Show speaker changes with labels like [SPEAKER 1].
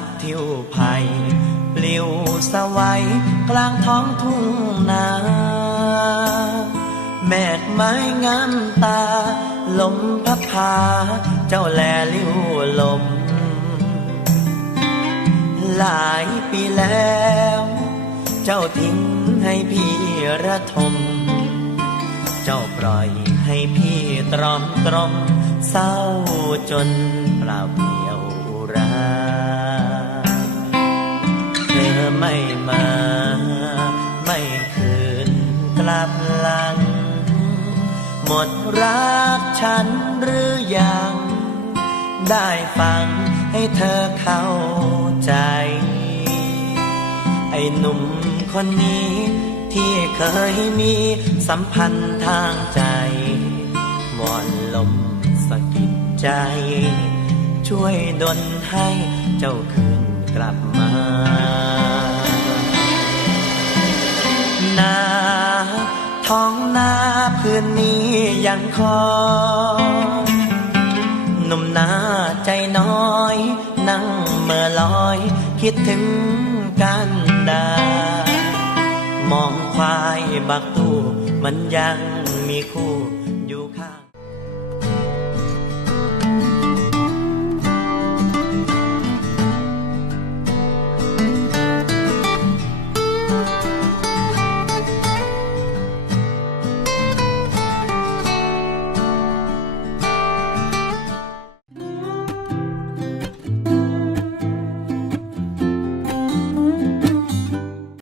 [SPEAKER 1] ดทิวไผ่ปลิวสวัยกลางท้องทุ่งนาแมกไม้งามตา ลมพับพา เจ้าแลลิ้วลม หลายปีแล้ว เจ้าทิ้งให้พี่ระทม เจ้าปล่อยให้พี่ตรอมตรอมเศร้าจนเปล่าเปลี่ย ไม่มา ไม่คืนกลับหลัง หมดรักฉันหรือยัง ได้ฟังให้เธอเข้าใจ ไอ้หนุ่มคนนี้ ที่เคยมีสัมพันธ์ทางใจวอนลมสะกิดใจ ช่วยดลให้เจ้าคืนกลับมา ท้องนาพื้นนี้ยังคอหนุ่มนาใจน้อย นั่งเมื่อลอย คิดถึงกันดามองควายบักตู้มันยังมีคู่อยู่ข้าง